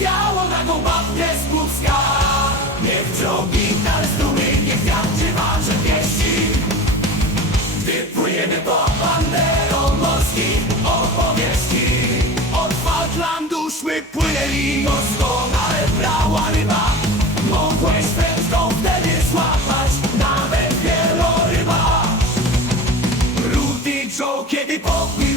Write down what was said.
biało na babkę z Pucka Niech drogi dal zdumy, niech wiatr marzy pieści. Wypłyjemy po banderą morskich opowieści Od Falklanduśmy płynęli doskonale brała ryba. Mogłeś prędko wtedy złapać nawet wieloryba. Rudy Joe, kiedy popływ